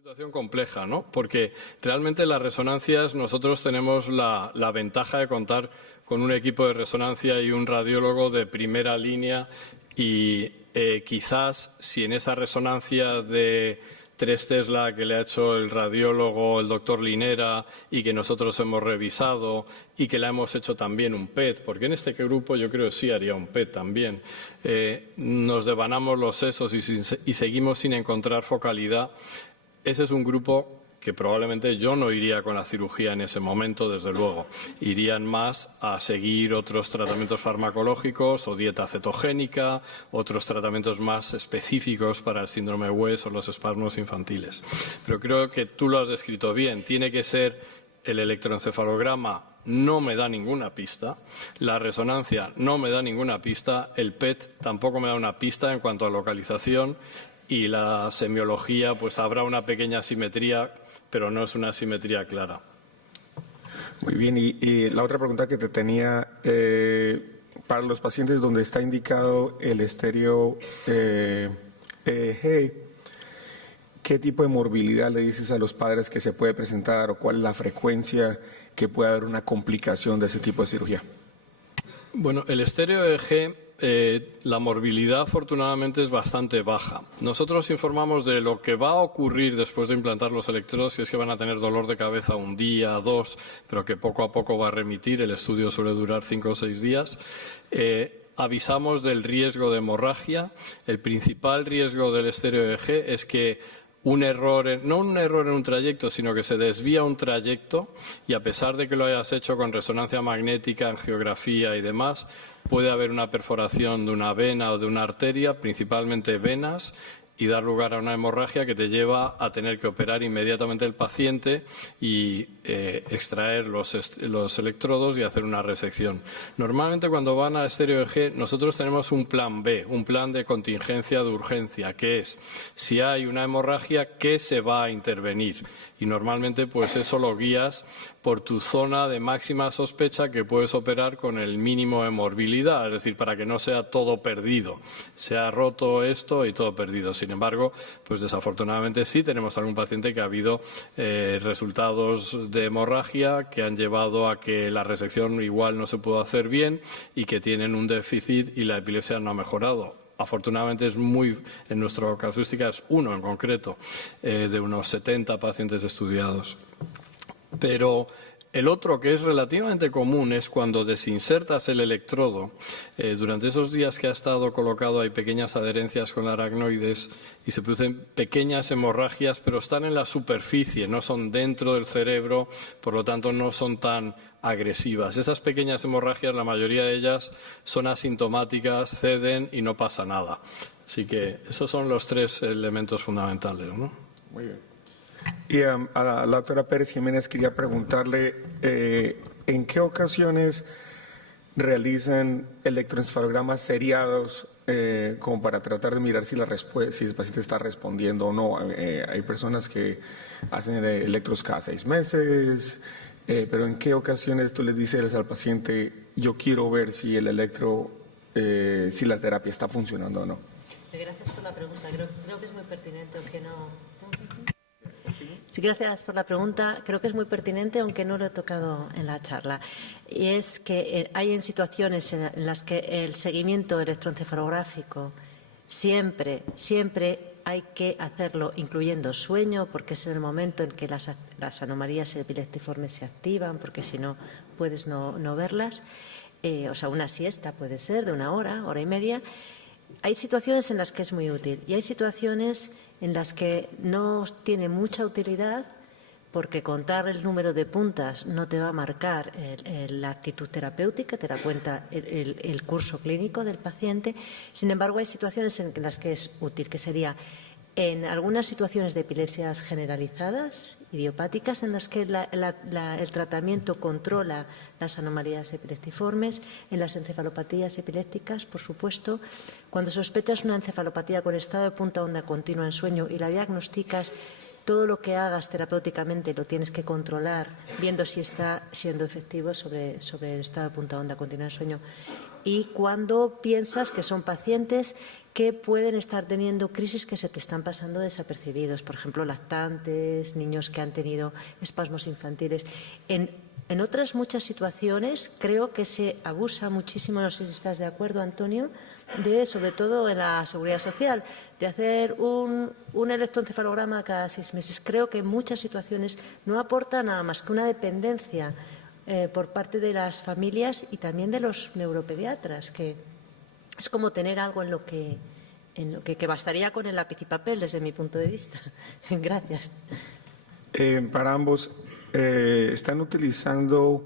Situación compleja, ¿no? Porque realmente las resonancias nosotros tenemos la ventaja de contar con un equipo de resonancia y un radiólogo de primera línea y quizás si en esa resonancia de 3 Tesla que le ha hecho el radiólogo, el doctor Linera, y que nosotros hemos revisado y que le hemos hecho también un PET, porque en este grupo yo creo que sí haría un PET también, nos devanamos los sesos y seguimos sin encontrar focalidad. Ese es un grupo que probablemente yo no iría con la cirugía en ese momento, desde luego. Irían más a seguir otros tratamientos farmacológicos o dieta cetogénica, otros tratamientos más específicos para el síndrome de West o los espasmos infantiles. Pero creo que tú lo has descrito bien. Tiene que ser el electroencefalograma, no me da ninguna pista. La resonancia no me da ninguna pista. El PET tampoco me da una pista en cuanto a localización. Y la semiología, pues habrá una pequeña simetría, pero no es una simetría clara. Muy bien, y la otra pregunta que te tenía, para los pacientes donde está indicado el estéreo EEG, ¿qué tipo de morbilidad le dices a los padres que se puede presentar o cuál es la frecuencia que puede haber una complicación de ese tipo de cirugía? Bueno, el estéreo EEG, la morbilidad afortunadamente es bastante baja. Nosotros informamos de lo que va a ocurrir después de implantar los electrodos, si es que van a tener dolor de cabeza un día, 2, pero que poco a poco va a remitir. El estudio suele durar 5 o 6 días. Avisamos del riesgo de hemorragia. El principal riesgo del estéreo EEG es que no un error en un trayecto, sino que se desvía un trayecto y a pesar de que lo hayas hecho con resonancia magnética, angiografía y demás, puede haber una perforación de una vena o de una arteria, principalmente venas, y dar lugar a una hemorragia que te lleva a tener que operar inmediatamente el paciente y extraer los electrodos y hacer una resección. Normalmente cuando van a estéreo EEG nosotros tenemos un plan B, un plan de contingencia de urgencia, que es si hay una hemorragia, ¿qué se va a intervenir? Y normalmente pues eso lo guías por tu zona de máxima sospecha que puedes operar con el mínimo de morbilidad, es decir, para que no sea todo perdido, se ha roto esto y todo perdido. Sin embargo, pues desafortunadamente sí tenemos algún paciente que ha habido resultados de hemorragia que han llevado a que la resección igual no se pudo hacer bien y que tienen un déficit y la epilepsia no ha mejorado. Afortunadamente en nuestra casuística es uno en concreto, de unos 70 pacientes estudiados. Pero el otro, que es relativamente común, es cuando desinsertas el electrodo. Durante esos días que ha estado colocado hay pequeñas adherencias con aracnoides y se producen pequeñas hemorragias, pero están en la superficie, no son dentro del cerebro, por lo tanto no son tan agresivas. Esas pequeñas hemorragias, la mayoría de ellas son asintomáticas, ceden y no pasa nada. Así que esos son los 3 elementos fundamentales, ¿no? Muy bien. Y a la doctora Pérez Jiménez quería preguntarle ¿en qué ocasiones realizan electroencefalogramas seriados como para tratar de mirar si el paciente está respondiendo o no? Hay personas que hacen electros cada 6 meses, pero ¿en qué ocasiones tú les dices al paciente yo quiero ver si el si la terapia está funcionando o no? Gracias por la pregunta. Creo que es muy pertinente, aunque no. Sí, gracias por la pregunta. Creo que es muy pertinente, aunque no lo he tocado en la charla. Y es que hay en situaciones en las que el seguimiento electroencefalográfico siempre hay que hacerlo incluyendo sueño, porque es el momento en que las anomalías epileptiformes se activan, porque si no puedes no verlas. O sea, una siesta puede ser de 1 hora, hora y media. Hay situaciones en las que es muy útil y hay situaciones en las que no tiene mucha utilidad porque contar el número de puntas no te va a marcar la actitud terapéutica, te da cuenta el curso clínico del paciente. Sin embargo, hay situaciones en las que es útil, que sería en algunas situaciones de epilepsias generalizadas, idiopáticas, en las que el tratamiento controla las anomalías epileptiformes, en las encefalopatías epilépticas, por supuesto. Cuando sospechas una encefalopatía con estado de punta onda continua en sueño y la diagnosticas, todo lo que hagas terapéuticamente lo tienes que controlar, viendo si está siendo efectivo sobre el estado de punta onda continua en sueño. y cuándo piensas que son pacientes que pueden estar teniendo crisis que se te están pasando desapercibidos. Por ejemplo, lactantes, niños que han tenido espasmos infantiles. En otras muchas situaciones creo que se abusa muchísimo, no sé si estás de acuerdo, Antonio, sobre todo en la seguridad social, de hacer un electroencefalograma cada 6 meses. Creo que en muchas situaciones no aporta nada más que una dependencia por parte de las familias y también de los neuropediatras, que es como tener algo en lo que bastaría con el lápiz y papel desde mi punto de vista. Gracias. Para ambos, ¿están utilizando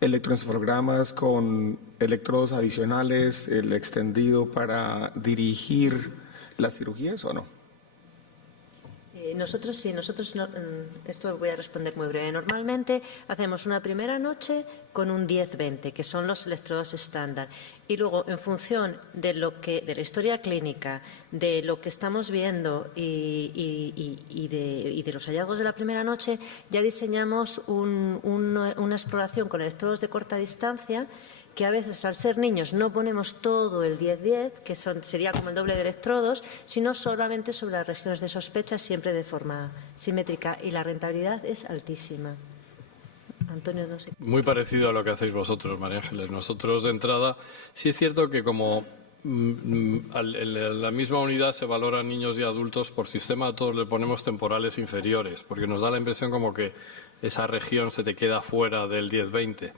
electroencefalogramas con electrodos adicionales, el extendido, para dirigir las cirugías o no? Nosotros sí, esto voy a responder muy breve. Normalmente hacemos una primera noche con un 10-20, que son los electrodos estándar. Y luego, en función de la historia clínica, de lo que estamos viendo y de los hallazgos de la primera noche, ya diseñamos una exploración con electrodos de corta distancia, que a veces, al ser niños, no ponemos todo el 10-10, que sería como el doble de electrodos, sino solamente sobre las regiones de sospecha, siempre de forma simétrica, y la rentabilidad es altísima. Antonio, no sé. Muy parecido a lo que hacéis vosotros, María Ángeles. Nosotros, de entrada, sí es cierto que como en la misma unidad se valoran niños y adultos, por sistema todos le ponemos temporales inferiores, porque nos da la impresión como que esa región se te queda fuera del 10-20.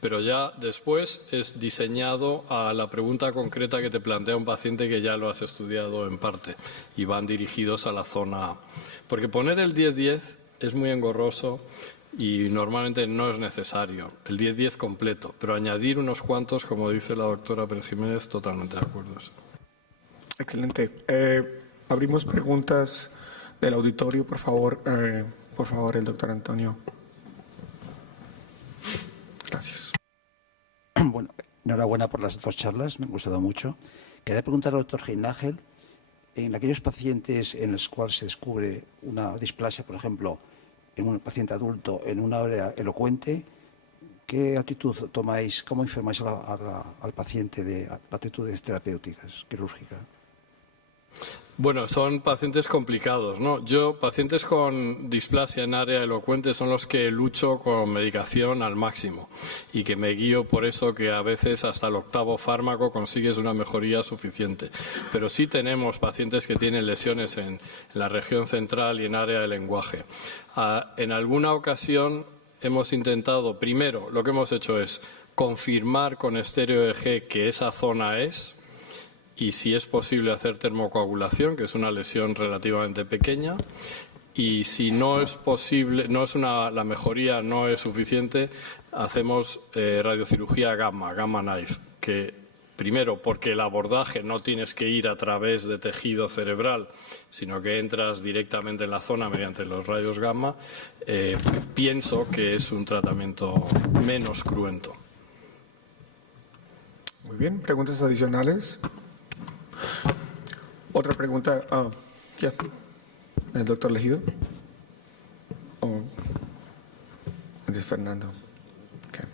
Pero ya después es diseñado a la pregunta concreta que te plantea un paciente que ya lo has estudiado en parte, y van dirigidos a la zona. Porque poner el 10-10 es muy engorroso y normalmente no es necesario, el 10-10 completo, pero añadir unos cuantos, como dice la doctora Pérez Jiménez, totalmente de acuerdo. Excelente. Abrimos preguntas del auditorio, por favor. Por favor, el doctor Antonio. Gracias. Bueno, enhorabuena por las 2 charlas, me han gustado mucho. Quería preguntar al doctor Heinagel, en aquellos pacientes en los cuales se descubre una displasia, por ejemplo, en un paciente adulto en una área elocuente, ¿qué actitud tomáis, cómo informáis al paciente de actitudes terapéuticas, quirúrgicas? Bueno, son pacientes complicados, ¿no? Pacientes con displasia en área elocuente son los que lucho con medicación al máximo y que me guío por eso, que a veces hasta el 8º fármaco consigues una mejoría suficiente. Pero sí tenemos pacientes que tienen lesiones en la región central y en área de lenguaje. En alguna ocasión hemos intentado, primero, lo que hemos hecho es confirmar con estéreo EG que esa zona es, y si es posible hacer termocoagulación, que es una lesión relativamente pequeña, y si no es posible, la mejoría no es suficiente, hacemos radiocirugía gamma knife, que primero porque el abordaje no tienes que ir a través de tejido cerebral, sino que entras directamente en la zona mediante los rayos gamma, pienso que es un tratamiento menos cruento. Muy bien, preguntas adicionales. Otra pregunta. Ya. ¿El doctor Legido? ¿Es Fernando? Okay.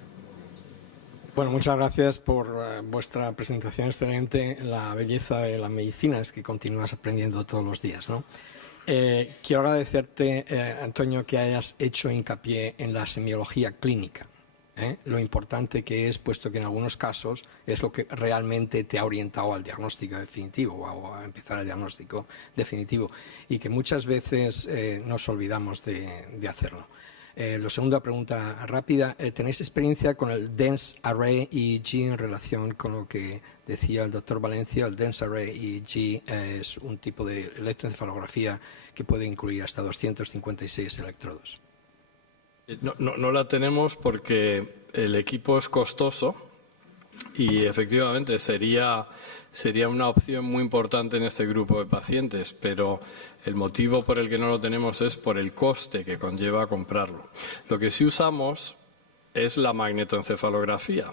Bueno, muchas gracias por vuestra presentación excelente. La belleza de la medicina es que continúas aprendiendo todos los días, ¿no? Quiero agradecerte, Antonio, que hayas hecho hincapié en la semiología clínica. Lo importante que es, puesto que en algunos casos es lo que realmente te ha orientado al diagnóstico definitivo o a empezar el diagnóstico definitivo, y que muchas veces nos olvidamos de hacerlo. La segunda pregunta rápida, ¿tenéis experiencia con el Dense Array EEG en relación con lo que decía el doctor Valencia? El Dense Array EEG es un tipo de electroencefalografía que puede incluir hasta 256 electrodos. No la tenemos porque el equipo es costoso y efectivamente sería una opción muy importante en este grupo de pacientes, pero el motivo por el que no lo tenemos es por el coste que conlleva comprarlo. Lo que sí usamos es la magnetoencefalografía.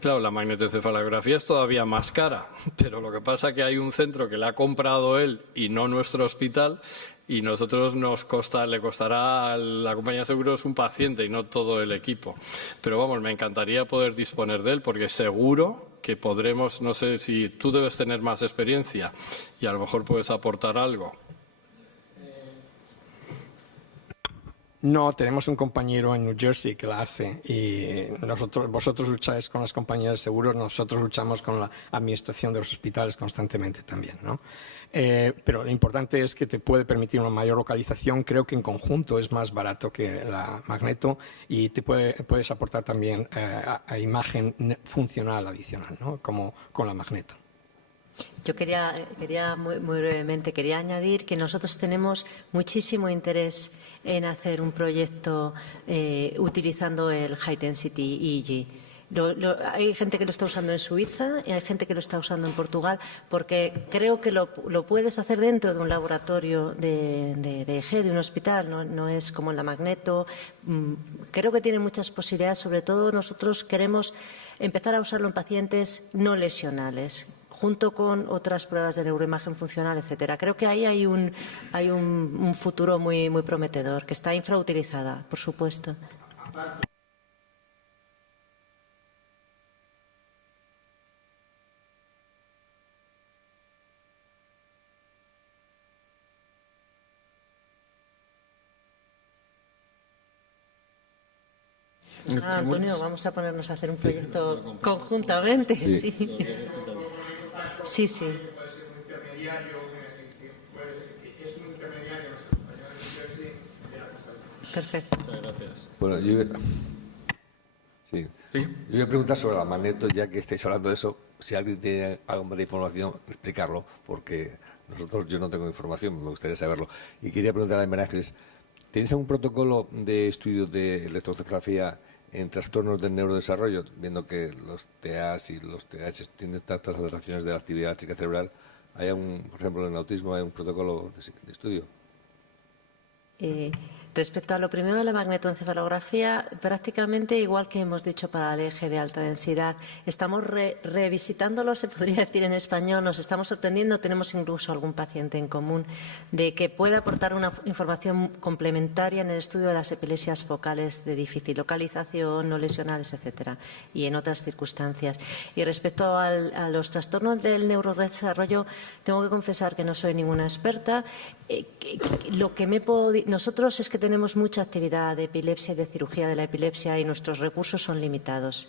Claro, la magnetoencefalografía es todavía más cara, pero lo que pasa es que hay un centro que la ha comprado él y no nuestro hospital, y nosotros le costará a la compañía de seguros un paciente y no todo el equipo. Pero vamos, me encantaría poder disponer de él porque seguro que podremos, no sé si tú debes tener más experiencia y a lo mejor puedes aportar algo. No, tenemos un compañero en New Jersey que la hace y vosotros lucháis con las compañías de seguros, nosotros luchamos con la administración de los hospitales constantemente también, ¿no? Pero lo importante es que te puede permitir una mayor localización. Creo que en conjunto es más barato que la Magneto y te puedes aportar también a imagen funcional adicional, ¿no? Como con la Magneto. Yo quería muy brevemente, quería añadir que nosotros tenemos muchísimo interés en hacer un proyecto utilizando el High Density EEG. Hay gente que lo está usando en Suiza y hay gente que lo está usando en Portugal, porque creo que lo puedes hacer dentro de un laboratorio de EEG, de un hospital, no es como en la Magneto. Creo que tiene muchas posibilidades, sobre todo nosotros queremos empezar a usarlo en pacientes no lesionales, junto con otras pruebas de neuroimagen funcional, etcétera. Creo que ahí hay un futuro muy prometedor, que está infrautilizada, por supuesto. Antonio, vamos a ponernos a hacer un proyecto conjuntamente. Sí. Sí. Es un intermediario nuestro compañero de New Jersey de la compañía. Perfecto. Muchas gracias. Bueno, yo voy a preguntar sobre la Magneto, ya que estáis hablando de eso. Si alguien tiene algo más de información, explicarlo, porque yo no tengo información, me gustaría saberlo. Y quería preguntar a María Ángeles, ¿tenéis algún protocolo de estudio de electroencefalografía en trastornos del neurodesarrollo, viendo que los TAs y los TH tienen tantas alteraciones de la actividad eléctrica cerebral? ¿Hay por ejemplo, en el autismo hay un protocolo de estudio? Respecto a lo primero de la magnetoencefalografía, prácticamente igual que hemos dicho para el eje de alta densidad, estamos revisitándolo, se podría decir en español, nos estamos sorprendiendo, tenemos incluso algún paciente en común, de que puede aportar una información complementaria en el estudio de las epilepsias focales de difícil localización, no lesionales, etcétera, y en otras circunstancias. Y respecto a los trastornos del neurodesarrollo, tengo que confesar que no soy ninguna experta. Nosotros es que tenemos mucha actividad de epilepsia y de cirugía de la epilepsia y nuestros recursos son limitados.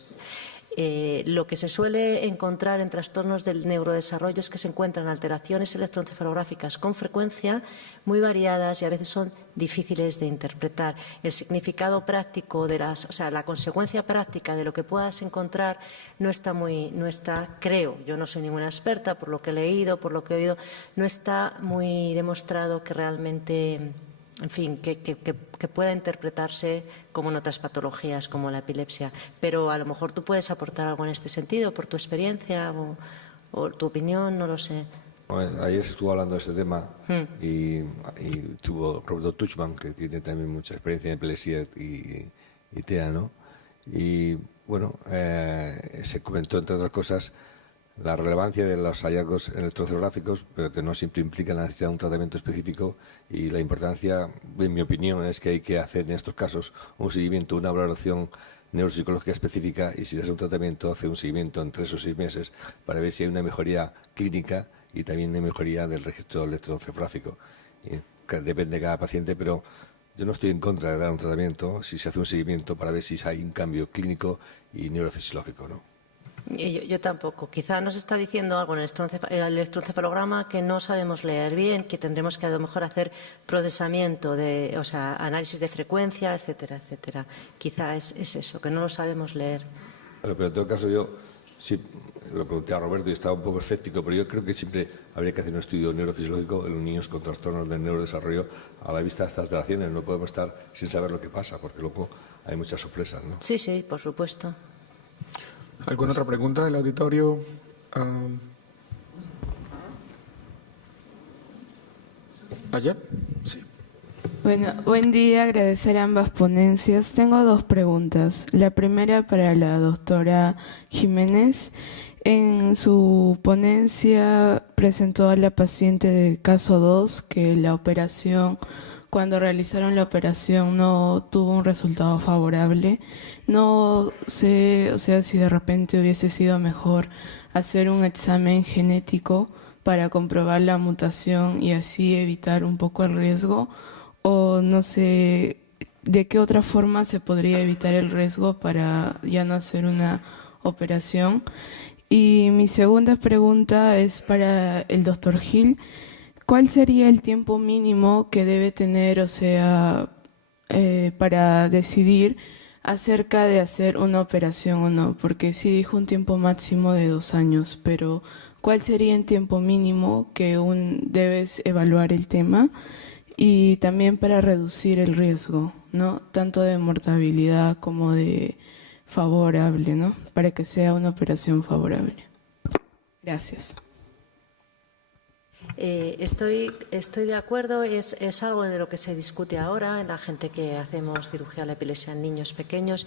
Lo que se suele encontrar en trastornos del neurodesarrollo es que se encuentran alteraciones electroencefalográficas con frecuencia muy variadas y a veces son difíciles de interpretar. El significado práctico la consecuencia práctica de lo que puedas encontrar no está, creo, yo no soy ninguna experta, por lo que he leído, por lo que he oído, no está muy demostrado que realmente, en fin, que pueda interpretarse como en otras patologías, como la epilepsia. Pero a lo mejor tú puedes aportar algo en este sentido, por tu experiencia o tu opinión, no lo sé. Ayer estuvo hablando de este tema y tuvo Roberto Tuchman, que tiene también mucha experiencia en epilepsia y TEA, ¿no? Y bueno, se comentó, entre otras cosas, la relevancia de los hallazgos electroencefalográficos, pero que no siempre implican la necesidad de un tratamiento específico, y la importancia, en mi opinión, es que hay que hacer en estos casos un seguimiento, una valoración neuropsicológica específica, y si es un tratamiento, hace un seguimiento en 3 o 6 meses para ver si hay una mejoría clínica y también una mejoría del registro electroencefalográfico. Depende de cada paciente, pero yo no estoy en contra de dar un tratamiento si se hace un seguimiento para ver si hay un cambio clínico y neurofisiológico, ¿no? Yo tampoco. Quizá nos está diciendo algo en el electroencefalograma que no sabemos leer bien, que tendremos que a lo mejor hacer procesamiento, análisis de frecuencia, etcétera, etcétera. Quizá es eso, que no lo sabemos leer. Bueno, pero en todo caso yo sí lo pregunté a Roberto y estaba un poco escéptico, pero yo creo que siempre habría que hacer un estudio neurofisiológico en los niños con trastornos del neurodesarrollo a la vista de estas alteraciones. No podemos estar sin saber lo que pasa, porque luego hay muchas sorpresas, ¿no? Sí, por supuesto. ¿Alguna otra pregunta del auditorio? ¿Allá? Sí. Bueno, buen día, agradecer a ambas ponencias. Tengo 2 preguntas. La primera para la doctora Jiménez. En su ponencia presentó a la paciente de caso 2 que la operación cuando realizaron la operación no tuvo un resultado favorable. No sé, o sea, si de repente hubiese sido mejor hacer un examen genético para comprobar la mutación y así evitar un poco el riesgo, o no sé de qué otra forma se podría evitar el riesgo para ya no hacer una operación. Y mi segunda pregunta es para el doctor Gil. ¿Cuál sería el tiempo mínimo que debe tener, o sea, para decidir acerca de hacer una operación o no? Porque sí dijo un tiempo máximo de 2 años, pero ¿cuál sería el tiempo mínimo que debes evaluar el tema? Y también para reducir el riesgo, ¿no? Tanto de mortalidad como de favorable, ¿no? Para que sea una operación favorable. Gracias. Estoy de acuerdo, es algo de lo que se discute ahora en la gente que hacemos cirugía de la epilepsia en niños pequeños.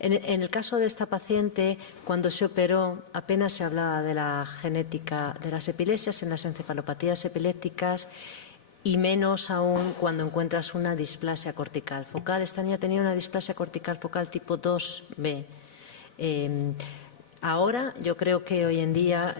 En el caso de esta paciente, cuando se operó, apenas se hablaba de la genética de las epilepsias en las encefalopatías epilépticas y menos aún cuando encuentras una displasia cortical focal. Esta niña tenía una displasia cortical focal tipo 2B. Ahora, yo creo que hoy en día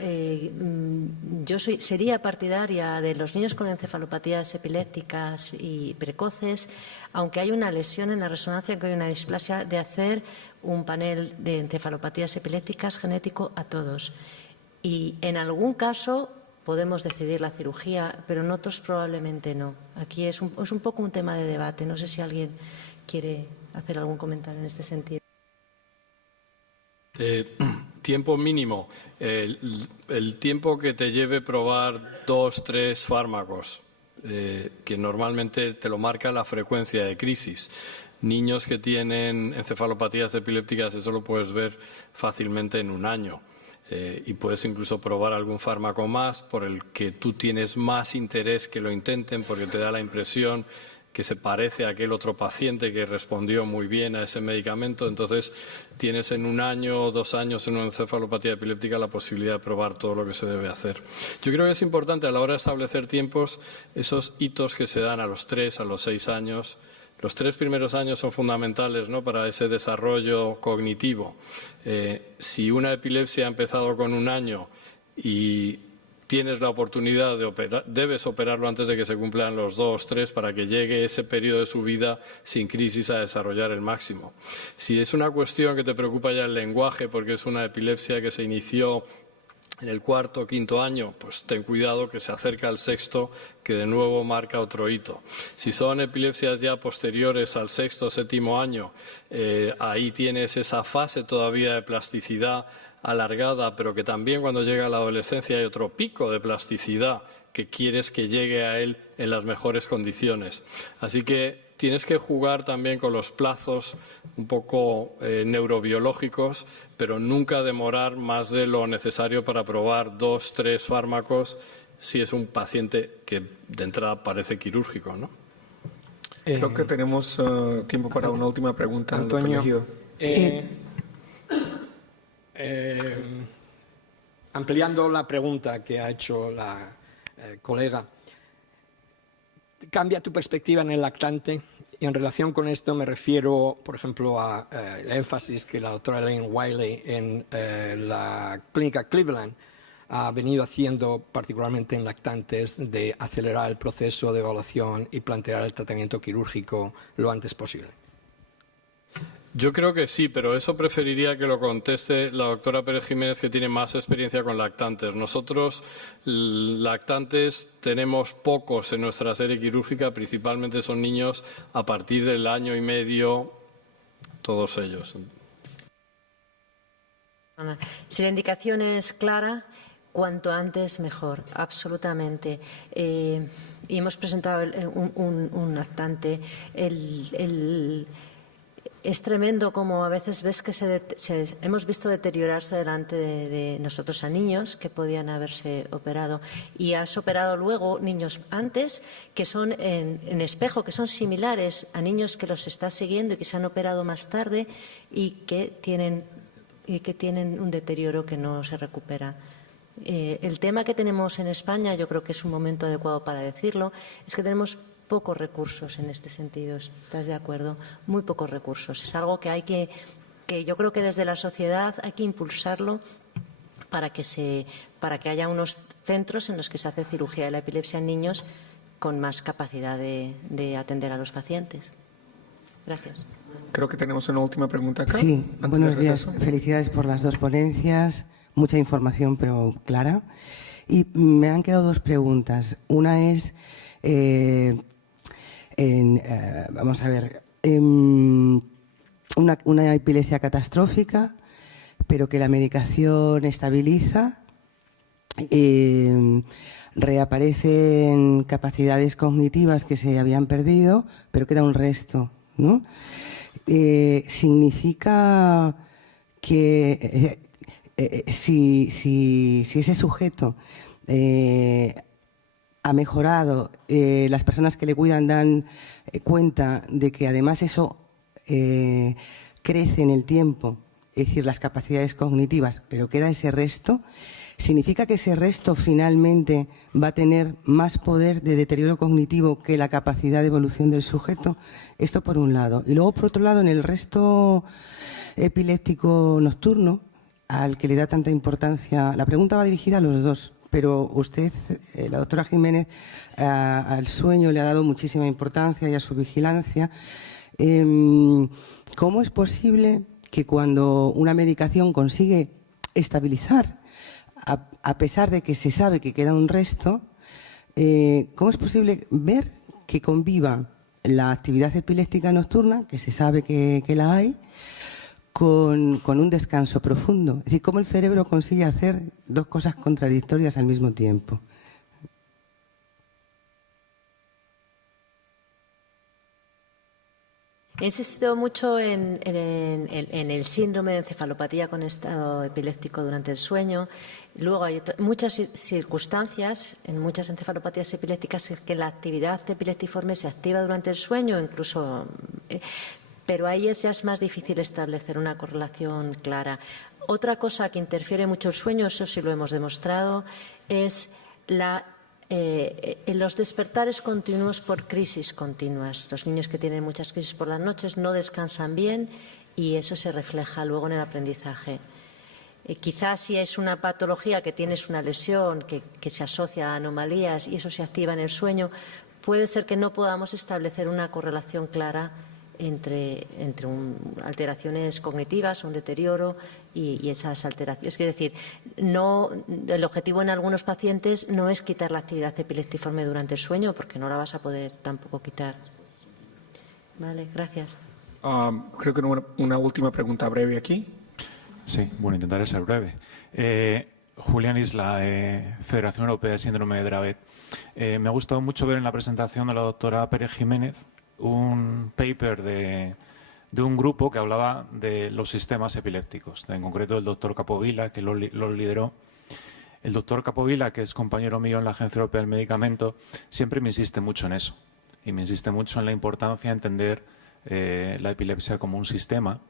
sería partidaria de los niños con encefalopatías epilépticas y precoces, aunque hay una lesión en la resonancia, que hay una displasia, de hacer un panel de encefalopatías epilépticas genético a todos. Y en algún caso podemos decidir la cirugía, pero en otros probablemente no. Aquí es un poco un tema de debate. No sé si alguien quiere hacer algún comentario en este sentido. Tiempo mínimo. El tiempo que te lleve probar 2, 3 fármacos, que normalmente te lo marca la frecuencia de crisis. Niños que tienen encefalopatías epilépticas, eso lo puedes ver fácilmente en 1 año. Y puedes incluso probar algún fármaco más por el que tú tienes más interés que lo intenten, porque te da la impresión que se parece a aquel otro paciente que respondió muy bien a ese medicamento. Entonces, tienes en 1 año o 2 años en una encefalopatía epiléptica la posibilidad de probar todo lo que se debe hacer. Yo creo que es importante a la hora de establecer tiempos esos hitos que se dan a los 3, a los 6 años. Los 3 primeros años son fundamentales, ¿no?, para ese desarrollo cognitivo. Si una epilepsia ha empezado con 1 año y tienes la oportunidad de operar, debes operarlo antes de que se cumplan los 2, 3 para que llegue ese periodo de su vida sin crisis a desarrollar el máximo. Si es una cuestión que te preocupa ya el lenguaje, porque es una epilepsia que se inició en el 4º o 5º año, pues ten cuidado que se acerca al 6º, que de nuevo marca otro hito. Si son epilepsias ya posteriores al 6º o 7º año, ahí tienes esa fase todavía de plasticidad alargada, pero que también cuando llega a la adolescencia hay otro pico de plasticidad que quieres que llegue a él en las mejores condiciones. Así que tienes que jugar también con los plazos un poco neurobiológicos, pero nunca demorar más de lo necesario para probar 2, 3 fármacos si es un paciente que de entrada parece quirúrgico, ¿no? Creo que tenemos tiempo para una última pregunta. Antonio, ampliando la pregunta que ha hecho la colega, ¿cambia tu perspectiva en el lactante? Y en relación con esto me refiero, por ejemplo, a el énfasis que la doctora Elaine Wiley en la clínica Cleveland ha venido haciendo, particularmente en lactantes, de acelerar el proceso de evaluación y plantear el tratamiento quirúrgico lo antes posible. Yo creo que sí, pero eso preferiría que lo conteste la doctora Pérez Jiménez, que tiene más experiencia con lactantes. Nosotros, lactantes, tenemos pocos en nuestra serie quirúrgica, principalmente son niños a partir del 1 año y medio, todos ellos. Si la indicación es clara, cuanto antes mejor, absolutamente. Y hemos presentado un lactante. Es tremendo como a veces ves que hemos visto deteriorarse delante de nosotros a niños que podían haberse operado, y has operado luego niños antes que son en espejo, que son similares a niños que los estás siguiendo y que se han operado más tarde y que tienen un deterioro que no se recupera. El tema que tenemos en España, yo creo que es un momento adecuado para decirlo, es que tenemos pocos recursos en este sentido. ¿Estás de acuerdo? Muy pocos recursos. Es algo que que yo creo que desde la sociedad hay que impulsarlo para que haya unos centros en los que se hace cirugía de la epilepsia en niños con más capacidad de atender a los pacientes. Gracias. Creo que tenemos una última pregunta acá. Sí, antes buenos del días. receso. Felicidades por las dos ponencias. Mucha información, pero clara. Y me han quedado dos preguntas. Una es, vamos a ver, una epilepsia catastrófica, pero que la medicación estabiliza, reaparecen capacidades cognitivas que se habían perdido, pero queda un resto, ¿no? Significa que si ese sujeto ha mejorado, las personas que le cuidan dan cuenta de que además eso crece en el tiempo, es decir, las capacidades cognitivas, pero queda ese resto, ¿significa que ese resto finalmente va a tener más poder de deterioro cognitivo que la capacidad de evolución del sujeto? Esto por un lado. Y luego, por otro lado, en el resto epiléptico nocturno, al que le da tanta importancia, la pregunta va dirigida a los dos, pero usted, la doctora Jiménez, al sueño le ha dado muchísima importancia y a su vigilancia. ¿Cómo es posible que cuando una medicación consigue estabilizar, a pesar de que se sabe que queda un resto, cómo es posible ver que conviva la actividad epiléptica nocturna, que se sabe que la hay, con un descanso profundo? Es decir, cómo el cerebro consigue hacer dos cosas contradictorias al mismo tiempo. He insistido mucho en el síndrome de encefalopatía con estado epiléptico durante el sueño. Luego hay muchas circunstancias, en muchas encefalopatías epilépticas, es que la actividad epileptiforme se activa durante el sueño, incluso, pero ahí ya es más difícil establecer una correlación clara. Otra cosa que interfiere mucho el sueño, eso sí lo hemos demostrado, es los despertares continuos por crisis continuas. Los niños que tienen muchas crisis por las noches no descansan bien y eso se refleja luego en el aprendizaje. Quizás si es una patología que tienes una lesión que se asocia a anomalías y eso se activa en el sueño, puede ser que no podamos establecer una correlación clara entre alteraciones cognitivas, un deterioro y esas alteraciones. Es decir, el objetivo en algunos pacientes no es quitar la actividad epileptiforme durante el sueño, porque no la vas a poder tampoco quitar. Vale, gracias. Creo que una última pregunta breve aquí. Sí, bueno, intentaré ser breve. Julián Isla, Federación Europea de Síndrome de Dravet. Me ha gustado mucho ver en la presentación de la doctora Pérez Jiménez un paper de un grupo que hablaba de los sistemas epilépticos, en concreto el doctor Capovilla, que lo lideró. El doctor Capovilla, que es compañero mío en la Agencia Europea del Medicamento, siempre me insiste mucho en eso, y me insiste mucho en la importancia de entender la epilepsia como un sistema.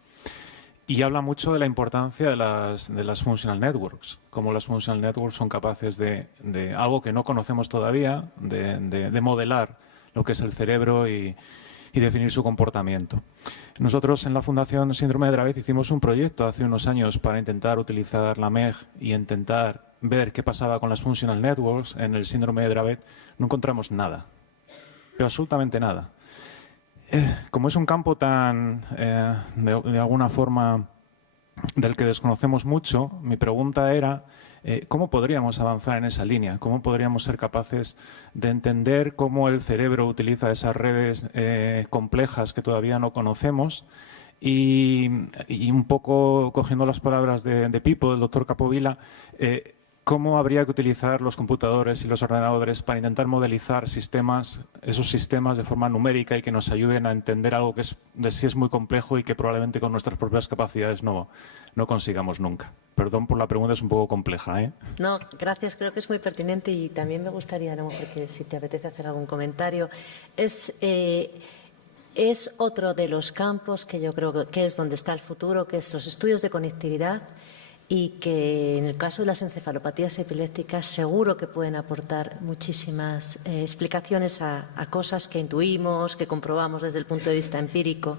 Y habla mucho de la importancia de las functional networks, cómo las functional networks son capaces de algo que no conocemos todavía, de modelar lo que es el cerebro y definir su comportamiento. Nosotros en la Fundación Síndrome de Dravet hicimos un proyecto hace unos años para intentar utilizar la MEG y intentar ver qué pasaba con las functional networks en el síndrome de Dravet. No encontramos nada, pero absolutamente nada. Como es un campo tan, de alguna forma, del que desconocemos mucho, mi pregunta era ¿cómo podríamos avanzar en esa línea? ¿Cómo podríamos ser capaces de entender cómo el cerebro utiliza esas redes complejas que todavía no conocemos? Y un poco cogiendo las palabras de Pipo, del doctor Capovilla, ¿cómo habría que utilizar los computadores y los ordenadores para intentar modelizar esos sistemas de forma numérica y que nos ayuden a entender algo que sí es muy complejo y que probablemente con nuestras propias capacidades no consigamos nunca? Perdón por la pregunta, es un poco compleja, ¿eh? No, gracias, creo que es muy pertinente y también me gustaría, ¿no?, porque si te apetece hacer algún comentario, es otro de los campos que yo creo que es donde está el futuro, que es los estudios de conectividad. y que en el caso de las encefalopatías epilépticas seguro que pueden aportar muchísimas explicaciones a cosas que intuimos, que comprobamos desde el punto de vista empírico.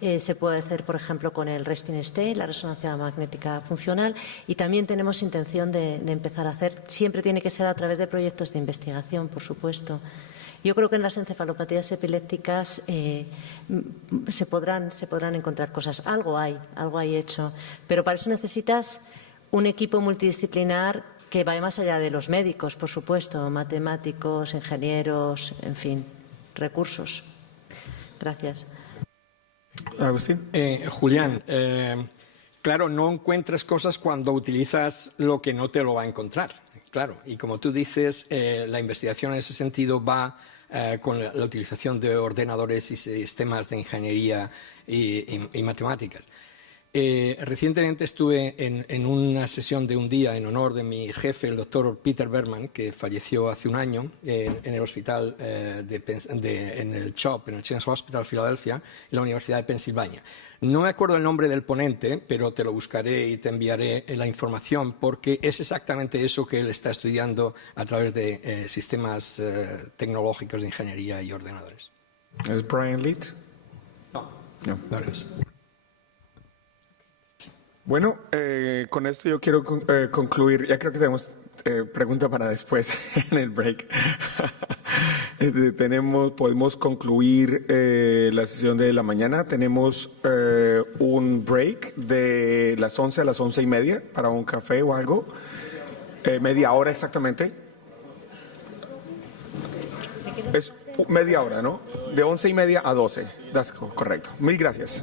Se puede hacer, por ejemplo, con el resting state, la resonancia magnética funcional, y también tenemos intención de empezar a hacer. Siempre tiene que ser a través de proyectos de investigación, por supuesto. Yo creo que en las encefalopatías epilépticas se podrán encontrar cosas. Algo hay hecho. Pero para eso necesitas un equipo multidisciplinar que vaya más allá de los médicos, por supuesto, matemáticos, ingenieros, en fin, recursos. Gracias. Agustín. Julián, claro, no encuentras cosas cuando utilizas lo que no te lo va a encontrar. Claro, y como tú dices, la investigación en ese sentido va con la utilización de ordenadores y sistemas de ingeniería y matemáticas. Recientemente estuve en una sesión de un día en honor de mi jefe, el doctor Peter Berman, que falleció hace un año en el hospital en el CHOP, en el Children's Hospital Filadelfia, en la Universidad de Pensilvania. No me acuerdo el nombre del ponente, pero te lo buscaré y te enviaré la información, porque es exactamente eso que él está estudiando a través de sistemas tecnológicos de ingeniería y ordenadores. ¿Es Brian Leet? No es. Bueno, con esto yo quiero concluir. Ya creo que tenemos pregunta para después en el break. Podemos concluir la sesión de la mañana. Tenemos un break de las 11 a las 11:30 para un café o algo. Media hora exactamente. Es media hora, ¿no? De 11:30 a 12. That's correcto. Mil gracias.